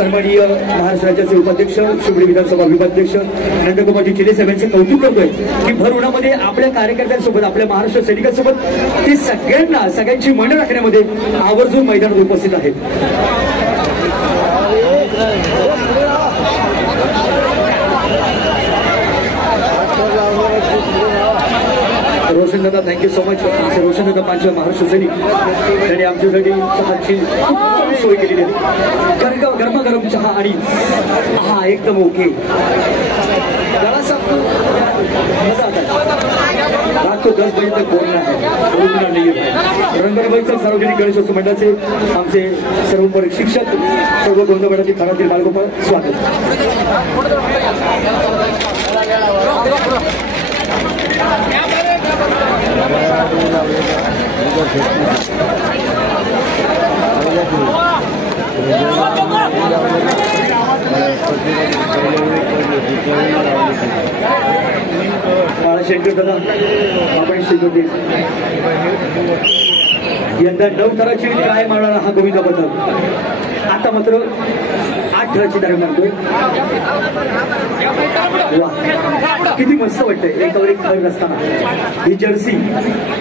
सन्माननीय महाराष्ट्र राज्याचे उपाध्यक्ष शिवडी विधानसभा विभागाध्यक्ष नंदकुमारजी चिले साहेबांचे कौतुक करतोय की भर उन्हामध्ये आपल्या कार्यकर्त्यांसोबत आपल्या महाराष्ट्र सैनिकांसोबत ते सगळ्यांची मन राखण्यामध्ये आवर्जून मैदानात उपस्थित आहेत। रोशन दादा थँक्यू सो मच। रोशन दादा पांचव्या महाराष्ट्र सैनिक त्यांनी आमच्यासाठी चहाची सोय केलेली आहे। गरमागरम चहा आणि हा एकदम ओके जरासा मजा आता रात को 10 बजे तक बोलना है। रंगरबाईचा सार्वजनिक गणेशोत्सव मंडळाचे आमचे सर्व शिक्षक सर्व गोंधळातील ठाण्यातील बाळगोपाळ स्वागत। शेंकर दादा आपण शिकवते यंदा 9 थराची काय मारणारा हा गोविंदा पथक आता मात्र 8 थराची तारीख मारतोय। वा किती मस्त वाटतंय एकावर एक थर नसताना ही जर्सी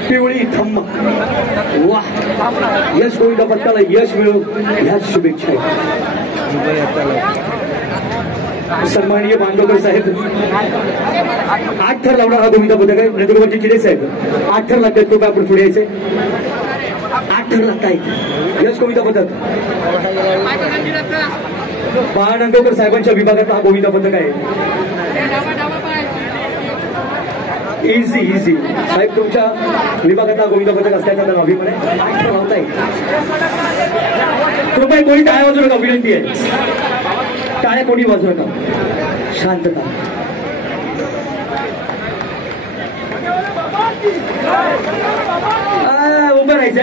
पिवळी थम्म वा यश गोविंदा पथकाला यश मिळो ह्याच शुभेच्छा। सन्माननीय बांधवकर साहेब 8 थर लावणार हा गोविंदा पथक आहे। नंदकुमारजी चिले साहेब 8 थर लागतात तो आपण पुढे यायचे 8 थर लागतायत यश गोविंदा पथक। बाळनंदकर साहेबांच्या विभागात हा गोविंदा पथक आहे। इझी इझी साहेब तुमच्या विभागातला गोविंदा पथक असल्याचा त्याला अभिमान आहे। 8 थर लावताय कृपया कोणी टाळ्या वाजवू नका विनंती आहे। टाळ्या कोणी वाजवू नका शांतता। उभं राहायचं